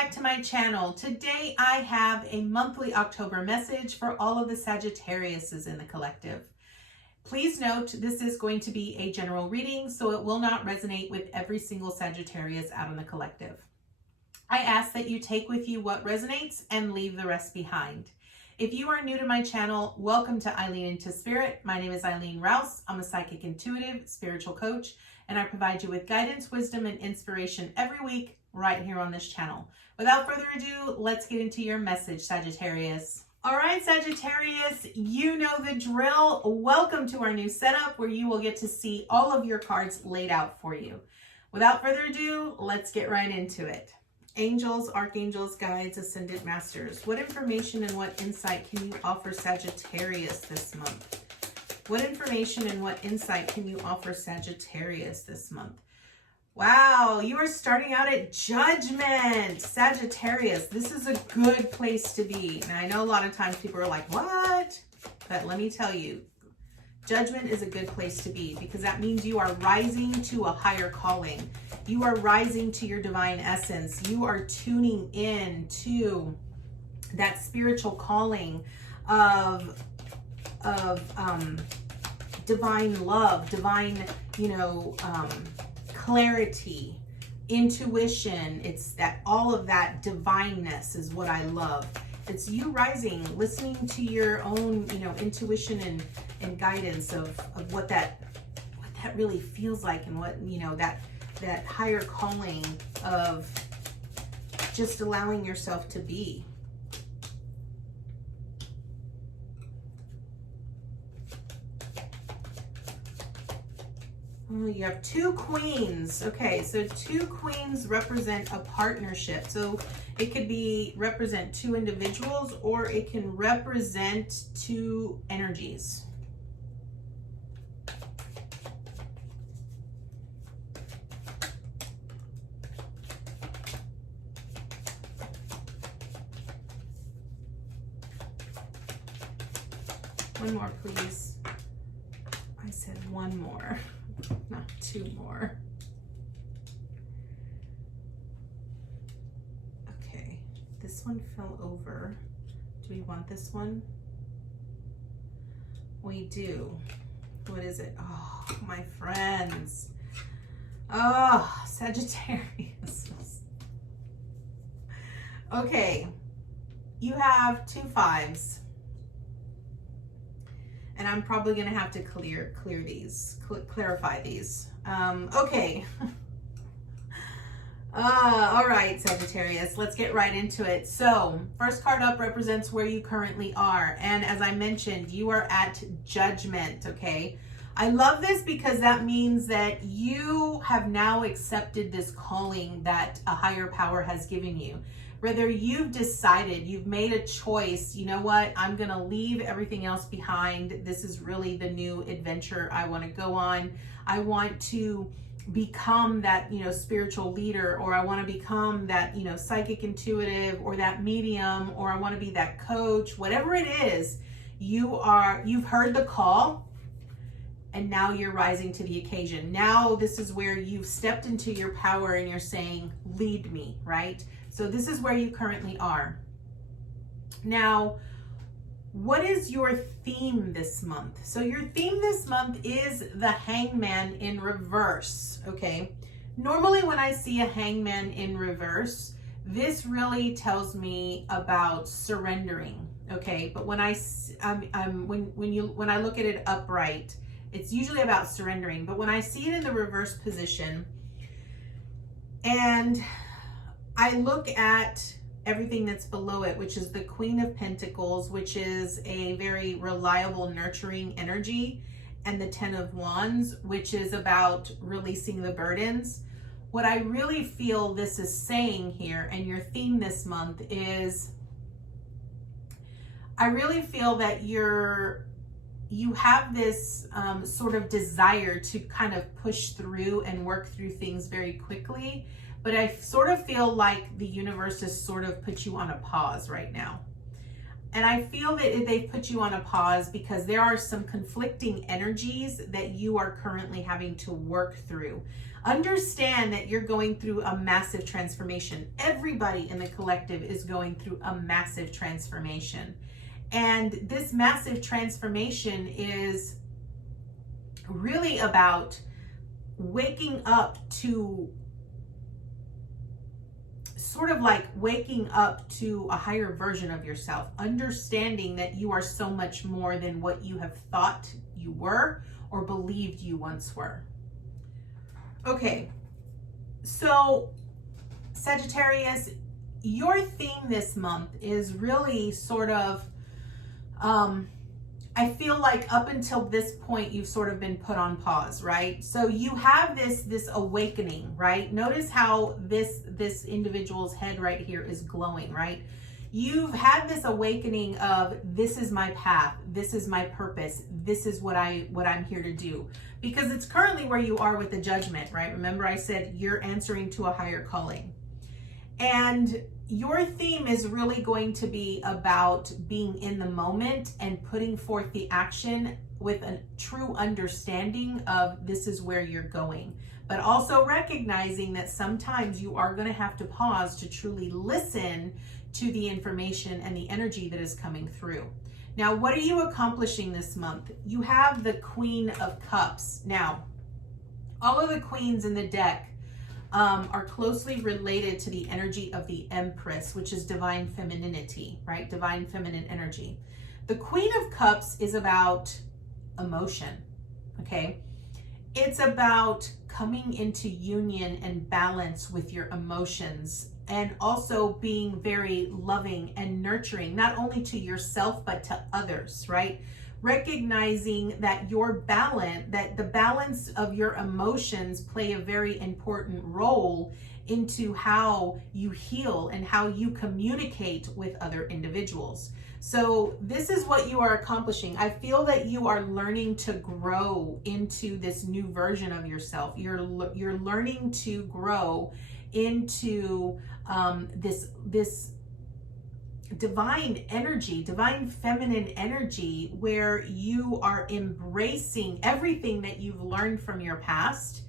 back to my channel. Today I have a monthly October message for all of the Sagittariuses in the collective. Please note this is going to be a general reading, so it will not resonate with every single Sagittarius out in the collective. I ask that you take with you what resonates and leave the rest behind. If you are new to my channel, welcome to Eileen Into Spirit. My name is Eileen Rouse. I'm a psychic intuitive, spiritual coach, and I provide you with guidance, wisdom, and inspiration every week right here on this channel. Without further ado, let's get into your message, Sagittarius. All right, Sagittarius, you know the drill. Welcome to our new setup where you will get to see all of your cards laid out for you. Without further ado, let's get right into it. Angels, archangels, guides, ascended masters. What information and what insight can you offer Sagittarius this month? What information and what insight can you offer Sagittarius this month? Wow, you are starting out at Judgment. Sagittarius, this is a good place to be. And I know a lot of times people are like, what? But let me tell you, Judgment is a good place to be because that means you are rising to a higher calling. You are rising to your divine essence. You are tuning in to that spiritual calling of divine love, divine, clarity, intuition. It's that all of that divineness is what I love. It's you rising, listening to your own, intuition and guidance of what that really feels like, and what, that higher calling of just allowing yourself to be. Oh, you have two queens. Okay, so two queens represent a partnership. So it could represent two individuals, or it can represent two energies. One more, please. I said one more. Not two more. Okay, this one fell over. Do we want this one? We do. What is it? Oh, my friends. Oh, Sagittarius. Okay, you have two fives. And I'm probably going to have to clarify these. Okay. All right, Sagittarius, let's get right into it. So, first card up represents where you currently are. And as I mentioned, you are at Judgment, okay? I love this because that means that you have now accepted this calling that a higher power has given you. Whether you've decided, you've made a choice, you know what, I'm going to leave everything else behind. This is really the new adventure I want to go on. I want to become that, spiritual leader, or I want to become that, psychic intuitive, or that medium, or I want to be that coach. Whatever it is, you've heard the call, and now you're rising to the occasion. Now this is where you've stepped into your power and you're saying, lead me, right? So this is where you currently are. Now, what is your theme this month? So your theme this month is the Hangman in reverse, okay? Normally when I see a Hangman in reverse, this really tells me about surrendering, okay? But when when I look at it upright, it's usually about surrendering. But when I see it in the reverse position, and I look at everything that's below it, which is the Queen of Pentacles, which is a very reliable, nurturing energy, and the Ten of Wands, which is about releasing the burdens. What I really feel this is saying here, and your theme this month is, I really feel that you have this sort of desire to kind of push through and work through things very quickly. But I sort of feel like the universe has sort of put you on a pause right now. And I feel that they've put you on a pause because there are some conflicting energies that you are currently having to work through. Understand that you're going through a massive transformation. Everybody in the collective is going through a massive transformation. And this massive transformation is really about waking up to, sort of like waking up to a higher version of yourself, understanding that you are so much more than what you have thought you were or believed you once were. Okay, so Sagittarius, your theme this month is really sort of, I feel like up until this point, you've sort of been put on pause, right? So you have this awakening, right? Notice how this individual's head right here is glowing, right? You've had this awakening of, this is my path, this is my purpose, this is what I'm here to do. Because it's currently where you are with the Judgment, right? Remember I said you're answering to a higher calling. And your theme is really going to be about being in the moment and putting forth the action with a true understanding of this is where you're going. But also recognizing that sometimes you are going to have to pause to truly listen to the information and the energy that is coming through. Now, what are you accomplishing this month? You have the Queen of Cups. Now, all of the queens in the deck are closely related to the energy of the Empress, which is divine femininity, right? Divine feminine energy. The Queen of Cups is about emotion, okay? It's about coming into union and balance with your emotions, and also being very loving and nurturing, not only to yourself, but to others, right? Recognizing that the balance of your emotions play a very important role into how you heal and how you communicate with other individuals. So this is what you are accomplishing. I feel that you are learning to grow into this new version of yourself. You're learning to grow into this divine energy, divine feminine energy, where you are embracing everything that you've learned from your past,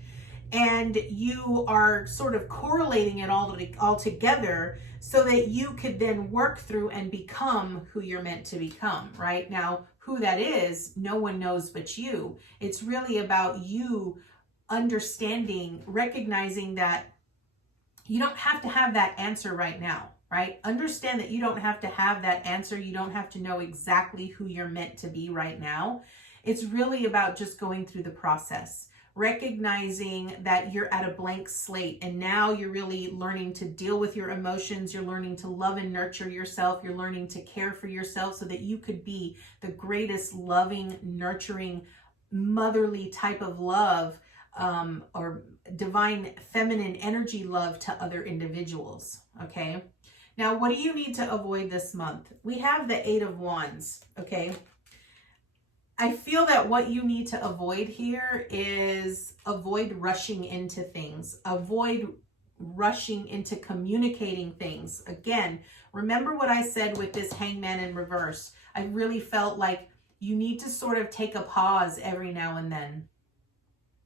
and you are sort of correlating it all together so that you could then work through and become who you're meant to become. Right now, who that is, no one knows but you. It's really about you understanding, recognizing that you don't have to have that answer right now, right? Understand that you don't have to have that answer. You don't have to know exactly who you're meant to be right now. It's really about just going through the process, recognizing that you're at a blank slate, and now you're really learning to deal with your emotions. You're learning to love and nurture yourself. You're learning to care for yourself so that you could be the greatest loving, nurturing, motherly type of love, or divine feminine energy love to other individuals. Okay. Now, what do you need to avoid this month? We have the Eight of Wands. Okay. I feel that what you need to avoid here is avoid rushing into things, avoid rushing into communicating things. Again, remember what I said with this Hangman in reverse. I really felt like you need to sort of take a pause every now and then.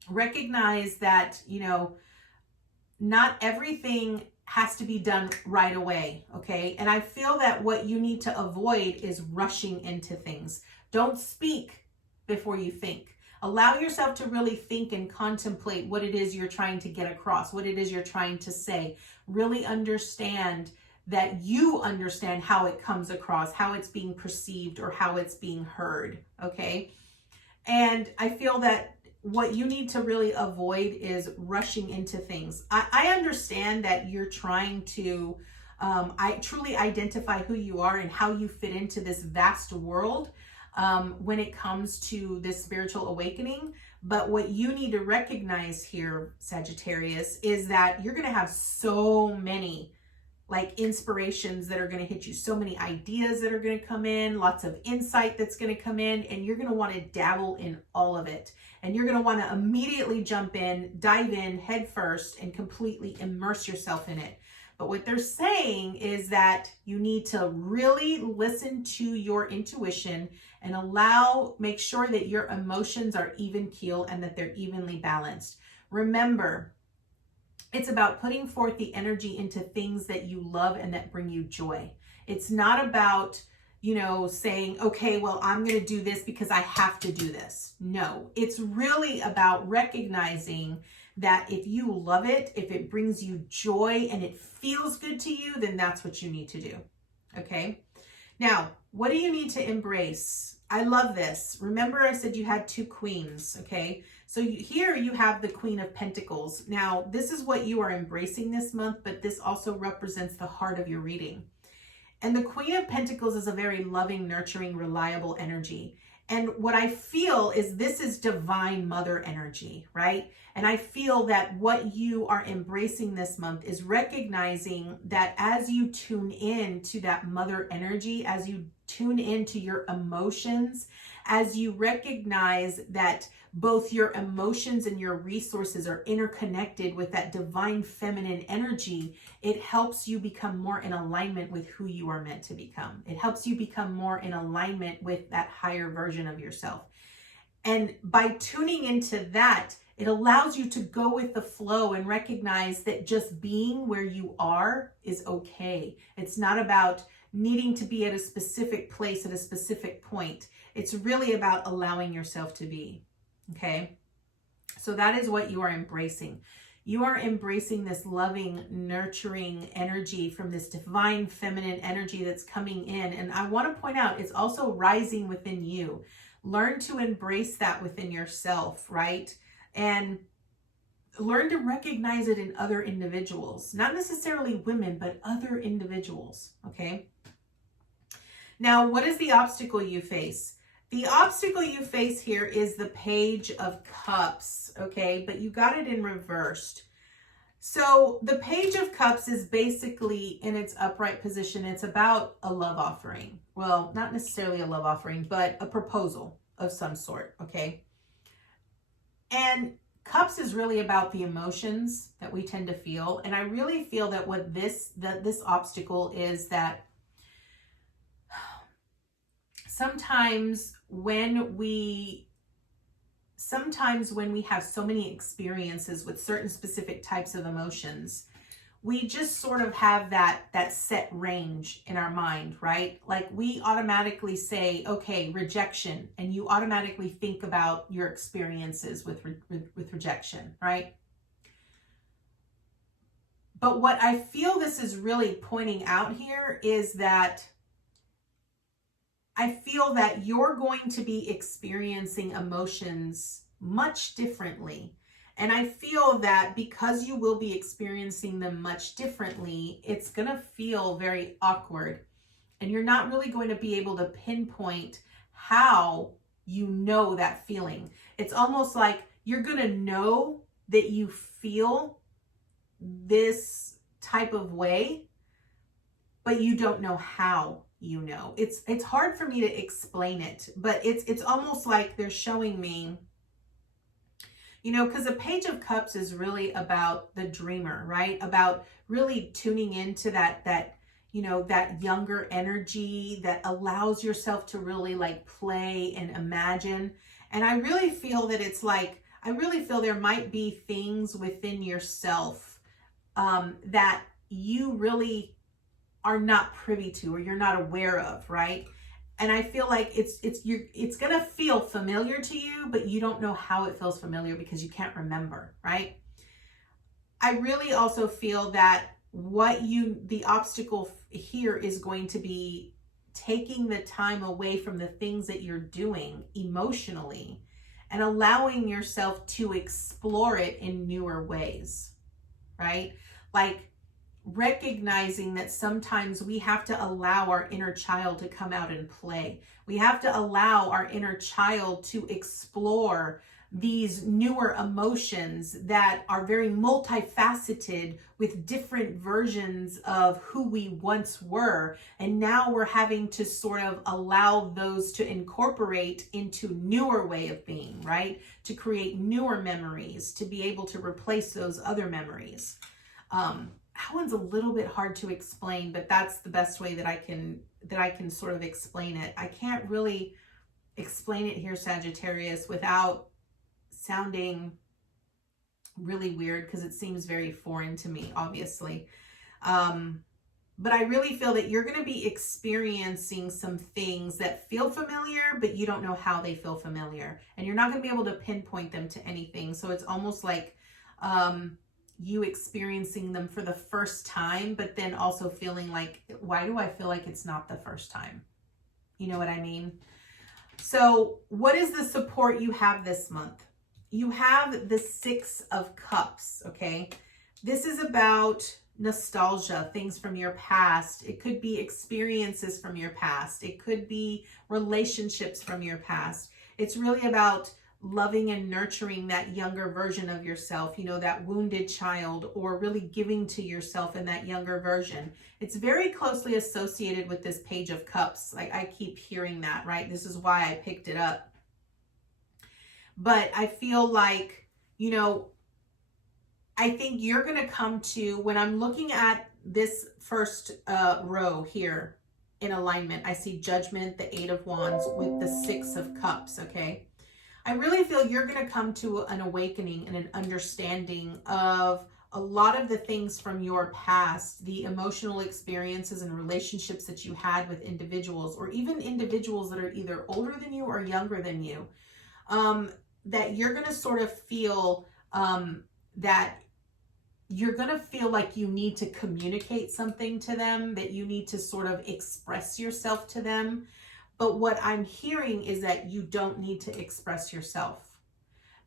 Recognize that, not everything has to be done right away, okay? And I feel that what you need to avoid is rushing into things. Don't speak before you think. Allow yourself to really think and contemplate what it is you're trying to get across, what it is you're trying to say. Really understand that you understand how it comes across, how it's being perceived, or how it's being heard, okay? And I feel that what you need to really avoid is rushing into things. I understand that you're trying to truly identify who you are and how you fit into this vast world when it comes to this spiritual awakening. But what you need to recognize here, Sagittarius, is that you're going to have so many inspirations that are going to hit you, so many ideas that are going to come in, lots of insight that's going to come in, and you're going to want to dabble in all of it. And you're going to want to immediately jump in, dive in head first, and completely immerse yourself in it. But what they're saying is that you need to really listen to your intuition and make sure that your emotions are even keel and that they're evenly balanced. Remember, it's about putting forth the energy into things that you love and that bring you joy. It's not about, saying, okay, well, I'm going to do this because I have to do this. No, it's really about recognizing that if you love it, if it brings you joy and it feels good to you, then that's what you need to do. Okay. Now, what do you need to embrace? I love this. Remember I said you had two queens. Okay. So here you have the Queen of Pentacles. Now, this is what you are embracing this month, but this also represents the heart of your reading. And the Queen of Pentacles is a very loving, nurturing, reliable energy. And what I feel is this is divine mother energy, right? And I feel that what you are embracing this month is recognizing that as you tune in to that mother energy, as you tune into your emotions, as you recognize that both your emotions and your resources are interconnected with that divine feminine energy, it helps you become more in alignment with who you are meant to become. It helps you become more in alignment with that higher version of yourself. And by tuning into that, it allows you to go with the flow and recognize that just being where you are is okay. It's not about needing to be at a specific place at a specific point. It's really about allowing yourself to be. Okay, so that is what you are embracing. You are embracing this loving, nurturing energy from this divine feminine energy that's coming in. And I want to point out, it's also rising within you. Learn to embrace that within yourself, right? And learn to recognize it in other individuals, not necessarily women, but other individuals. Okay. Now, what is the obstacle you face? The obstacle you face here is the Page of Cups, okay? But you got it in reversed. So the Page of Cups is basically in its upright position. It's about a love offering. Well, not necessarily a love offering, but a proposal of some sort, okay? And Cups is really about the emotions that we tend to feel. And I really feel that what this obstacle is that sometimes when we have so many experiences with certain specific types of emotions, we just sort of have that set range in our mind, right? Like we automatically say, okay, rejection, and you automatically think about your experiences with rejection, right? But what I feel this is really pointing out here is that I feel that you're going to be experiencing emotions much differently. And I feel that because you will be experiencing them much differently, it's going to feel very awkward. And you're not really going to be able to pinpoint how you know that feeling. It's almost like you're going to know that you feel this type of way, but you don't know how. It's hard for me to explain it, but it's almost like they're showing me, because the Page of Cups is really about the dreamer, right? About really tuning into that younger energy that allows yourself to really like play and imagine. And I really feel that there might be things within yourself that you really are not privy to or you're not aware of, right? And I feel like it's gonna feel familiar to you, but you don't know how it feels familiar because you can't remember, right? I really also feel that the obstacle here is going to be taking the time away from the things that you're doing emotionally and allowing yourself to explore it in newer ways, right? Like recognizing that sometimes we have to allow our inner child to come out and play. We have to allow our inner child to explore these newer emotions that are very multifaceted with different versions of who we once were. And now we're having to sort of allow those to incorporate into newer way of being, right? To create newer memories, to be able to replace those other memories. that one's a little bit hard to explain, but that's the best way that I can sort of explain it. I can't really explain it here, Sagittarius, without sounding really weird, because it seems very foreign to me, obviously. But I really feel that you're going to be experiencing some things that feel familiar, but you don't know how they feel familiar. And you're not going to be able to pinpoint them to anything. So it's almost like you experiencing them for the first time, but then also feeling like, why do I feel like it's not the first time? You know what I mean? So what is the support you have this month? You have the 6 of Cups, okay? This is about nostalgia, things from your past. It could be experiences from your past. It could be relationships from your past. It's really about loving and nurturing that younger version of yourself, you know, that wounded child, or really giving to yourself in that younger version. It's very closely associated with this Page of Cups. Like, I keep hearing that, right? This is why I picked it up. But I feel like, you know, I think you're going to come to, when I'm looking at this first row here in alignment, I see Judgment, the 8 of Wands with the 6 of Cups, okay? I really feel you're going to come to an awakening and an understanding of a lot of the things from your past, the emotional experiences and relationships that you had with individuals, or even individuals that are either older than you or younger than you, that you're going to sort of feel that you're going to feel like you need to communicate something to them, that you need to sort of express yourself to them. But what I'm hearing is that you don't need to express yourself,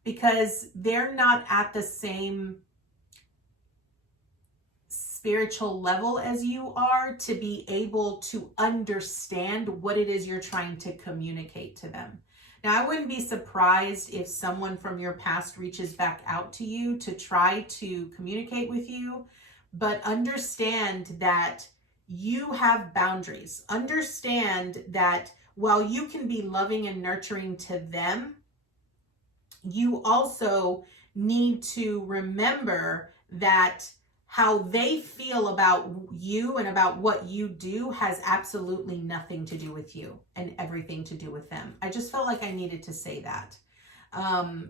because they're not at the same spiritual level as you are to be able to understand what it is you're trying to communicate to them. Now, I wouldn't be surprised if someone from your past reaches back out to you to try to communicate with you, but understand that you have boundaries. Understand that while you can be loving and nurturing to them, you also need to remember that how they feel about you and about what you do has absolutely nothing to do with you and everything to do with them. I just felt like I needed to say that.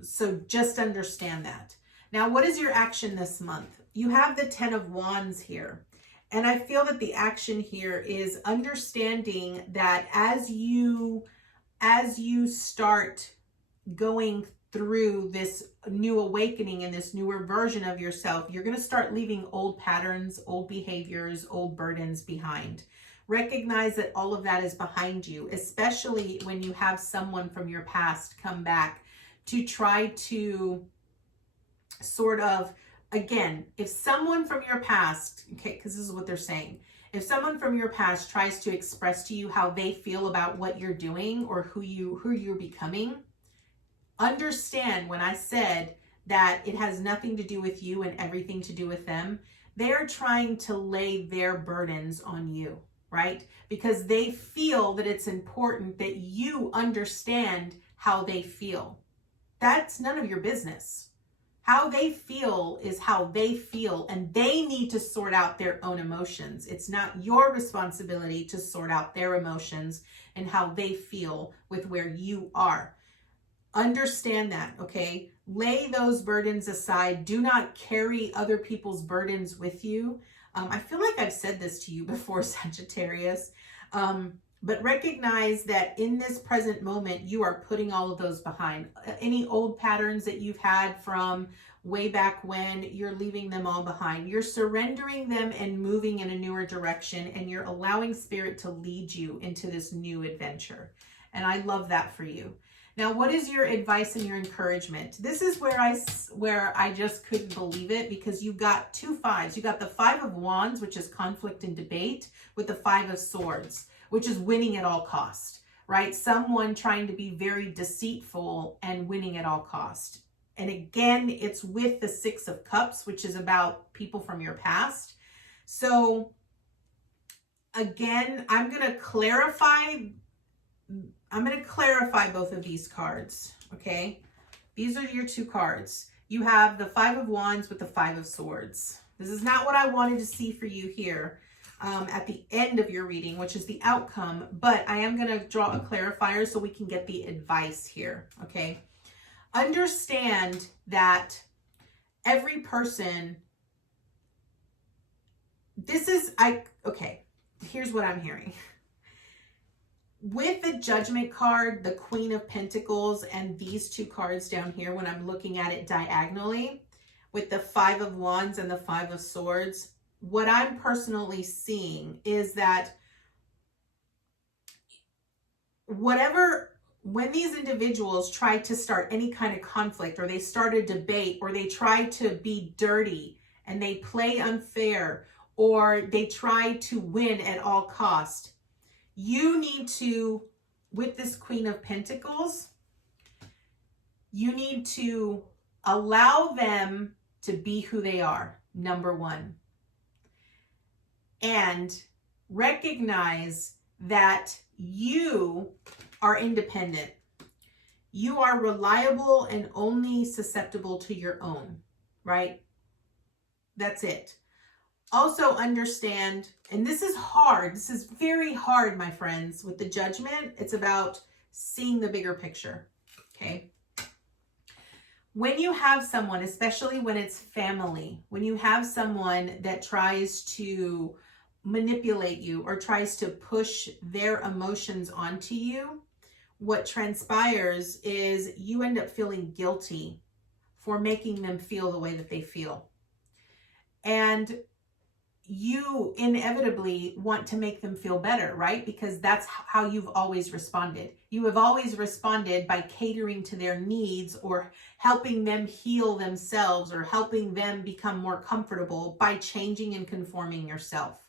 So just understand that. Now, what is your action this month? You have the 10 of Wands here. And I feel that the action here is understanding that as you start going through this new awakening and this newer version of yourself, you're going to start leaving old patterns, old behaviors, old burdens behind. Recognize that all of that is behind you, especially when you have someone from your past come back to try to sort of, again, if someone from your past, okay, because this is what they're saying, if someone from your past tries to express to you how they feel about what you're doing or who you're becoming, understand when I said that it has nothing to do with you and everything to do with them. They're trying to lay their burdens on you, right? Because they feel that it's important that you understand how they feel. That's none of your business. How they feel is how they feel, and they need to sort out their own emotions. It's not your responsibility to sort out their emotions and how they feel with where you are. Understand that, okay? Lay those burdens aside. Do not carry other people's burdens with you. I feel like I've said this to you before, Sagittarius, but recognize that in this present moment, you are putting all of those behind. Any old patterns that you've had from way back when, you're leaving them all behind. You're surrendering them and moving in a newer direction, and you're allowing Spirit to lead you into this new adventure. And I love that for you. Now, what is your advice and your encouragement? This is where I just couldn't believe it, because you got 2 5s. You got the 5 of Wands, which is conflict and debate, with the 5 of Swords, which is winning at all cost, right? Someone trying to be very deceitful and winning at all cost. And again, it's with the 6 of Cups, which is about people from your past. So again, I'm going to clarify both of these cards, okay? These are your 2 cards. You have the 5 of Wands with the 5 of Swords, This is not what I wanted to see for you here at the end of your reading, which is the outcome. But I am going to draw a clarifier so we can get the advice here, okay? Understand that every person, okay, here's what I'm hearing. With the Judgment card, the Queen of Pentacles, and these two cards down here, when I'm looking at it diagonally, with the Five of Wands and the Five of Swords, what I'm personally seeing is that when these individuals try to start any kind of conflict, or they start a debate, or they try to be dirty and they play unfair, or they try to win at all cost, you need to, with this Queen of Pentacles, you need to allow them to be who they are, number one. And recognize that you are independent. You are reliable and only susceptible to your own, right? That's it. Also understand, and this is hard, this is very hard, my friends, with the Judgment. It's about seeing the bigger picture, okay? When you have someone, especially when it's family, when you have someone that tries to manipulate you or tries to push their emotions onto you, what transpires is you end up feeling guilty for making them feel the way that they feel. And you inevitably want to make them feel better, right? Because that's how you've always responded. You have always responded by catering to their needs, or helping them heal themselves, or helping them become more comfortable by changing and conforming yourself.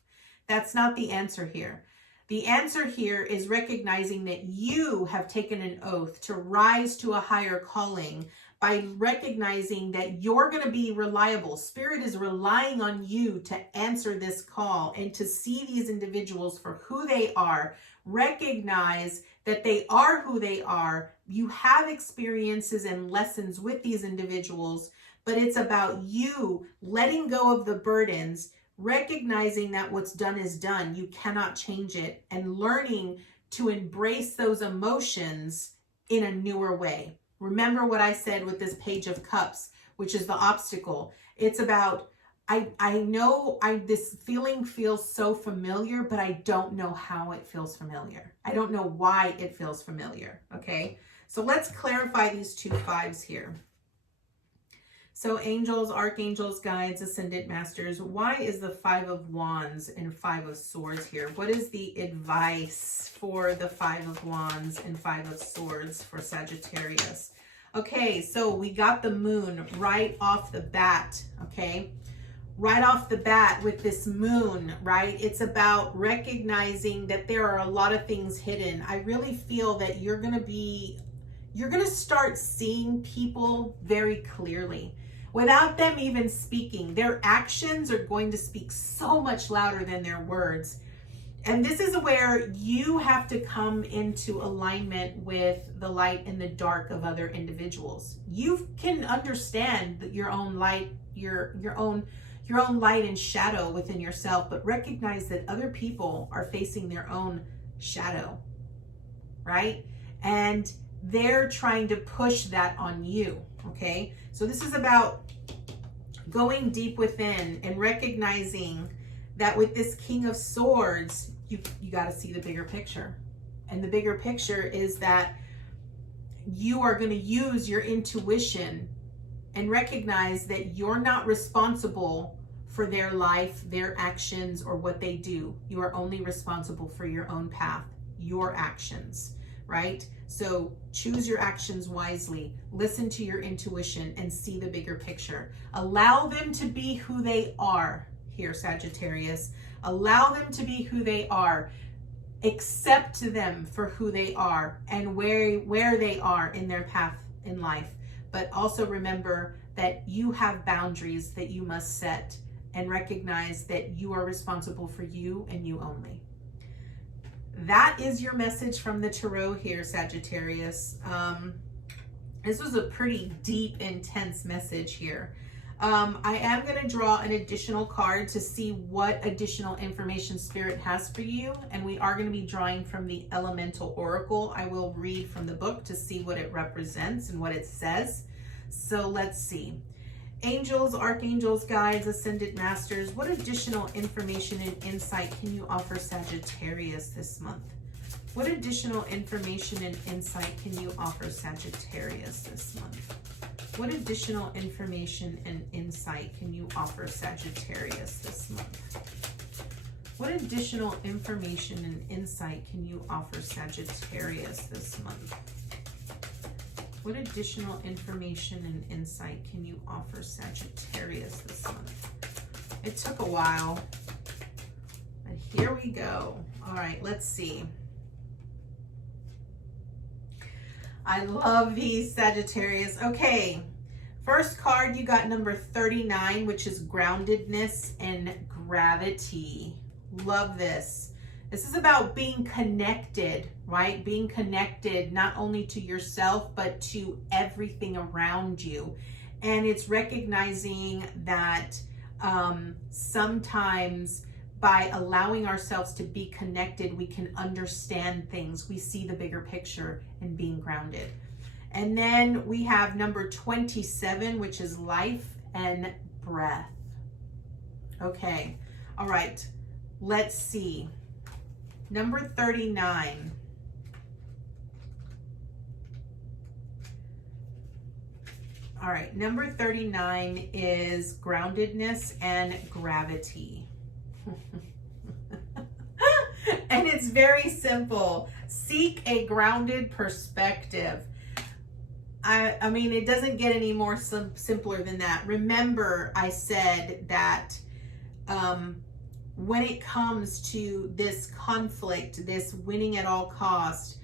That's not the answer here. The answer here is recognizing that you have taken an oath to rise to a higher calling by recognizing that you're going to be reliable. Spirit is relying on you to answer this call and to see these individuals for who they are. Recognize that they are who they are. You have experiences and lessons with these individuals, but it's about you letting go of the burdens, recognizing that what's done is done. You cannot change it, and learning to embrace those emotions in a newer way. Remember what I said with this Page of Cups, which is the obstacle. It's about, I know this feeling feels so familiar, but I don't know how it feels familiar. I don't know why it feels familiar, okay? So let's clarify these two fives here. So angels, archangels, guides, ascended masters, why is the Five of Wands and Five of Swords here? What is the advice for the Five of Wands and Five of Swords for Sagittarius? Okay, so we got the moon right off the bat, okay? Right off the bat with this moon, right? It's about recognizing that there are a lot of things hidden. I really feel that you're going to start seeing people very clearly. Without them even speaking, their actions are going to speak so much louder than their words. And this is where you have to come into alignment with the light and the dark of other individuals. You can understand your own light, your own light and shadow within yourself, but recognize that other people are facing their own shadow, right? And they're trying to push that on you, okay? So this is about going deep within and recognizing that with this King of Swords, you got to see the bigger picture. And the bigger picture is that you are going to use your intuition and recognize that you're not responsible for their life, their actions, or what they do. You are only responsible for your own path, your actions, right? So choose your actions wisely, listen to your intuition, and see the bigger picture. Allow them to be who they are here, Sagittarius. Allow them to be who they are. Accept them for who they are and where they are in their path in life. But also remember that you have boundaries that you must set, and recognize that you are responsible for you and you only. That is your message from the Tarot here, Sagittarius. This was a pretty deep, intense message here. I am going to draw an additional card to see what additional information Spirit has for you. And we are going to be drawing from the Elemental Oracle. I will read from the book to see what it represents and what it says. So let's see. Angels, archangels, guides, ascended masters, what additional information and insight can you offer Sagittarius this month? What additional information and insight can you offer Sagittarius this month? What additional information and insight can you offer Sagittarius this month? What additional information and insight can you offer Sagittarius this month? What additional information and insight can you offer Sagittarius this month? It took a while, but here we go. All right, let's see. I love these, Sagittarius. Okay, first card, you got number 39, which is groundedness and gravity. Love this. This is about being connected, right? Being connected not only to yourself, but to everything around you. And it's recognizing that sometimes by allowing ourselves to be connected, we can understand things. We see the bigger picture and being grounded. And then we have number 27, which is life and breath. Okay, all right, let's see. Number 39. All right, number 39 is groundedness and gravity. And it's very simple. Seek a grounded perspective. I mean, it doesn't get any more simpler than that. Remember, I said that when it comes to this conflict, this winning at all cost,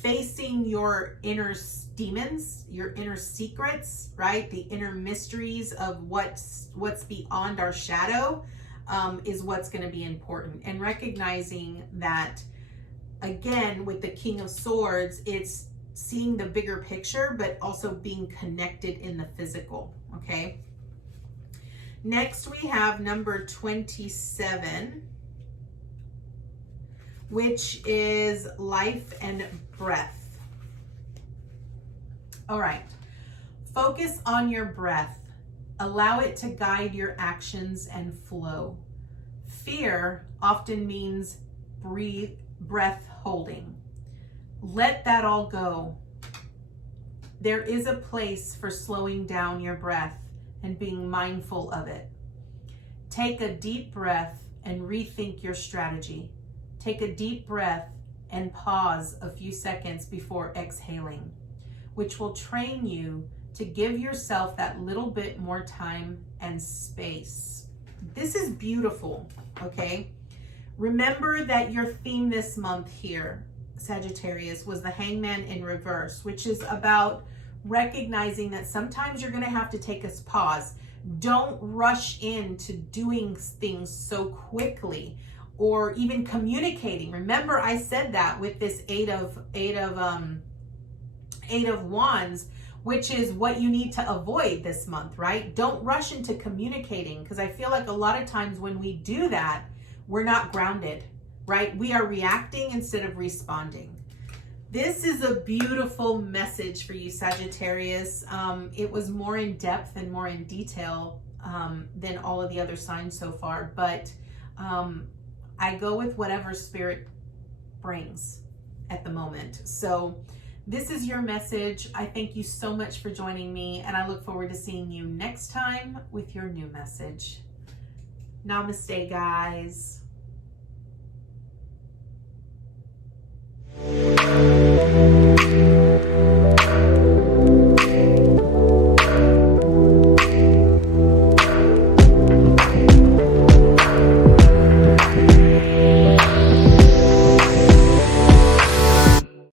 facing your inner demons, your inner secrets, right? The inner mysteries of what's beyond our shadow is what's going to be important. And recognizing that, again, with the King of Swords, it's seeing the bigger picture, but also being connected in the physical, okay? Next, we have number 27, which is life and breath. All right, focus on your breath. Allow it to guide your actions and flow. Fear often means breath holding. Let that all go. There is a place for slowing down your breath and being mindful of it. Take a deep breath and rethink your strategy. Take a deep breath and pause a few seconds before exhaling, which will train you to give yourself that little bit more time and space. This is beautiful, okay? Remember that your theme this month here, Sagittarius, was the Hangman in reverse, which is about recognizing that sometimes you're going to have to take a pause. Don't rush into doing things so quickly or even communicating. Remember, I said that with this eight of Wands, which is what you need to avoid this month, right? Don't rush into communicating, because I feel like a lot of times when we do that, we're not grounded, right? We are reacting instead of responding. This is a beautiful message for you, Sagittarius. It was more in depth and more in detail than all of the other signs so far, but I go with whatever Spirit brings at the moment. So this is your message. I thank you so much for joining me, and I look forward to seeing you next time with your new message. Namaste, guys.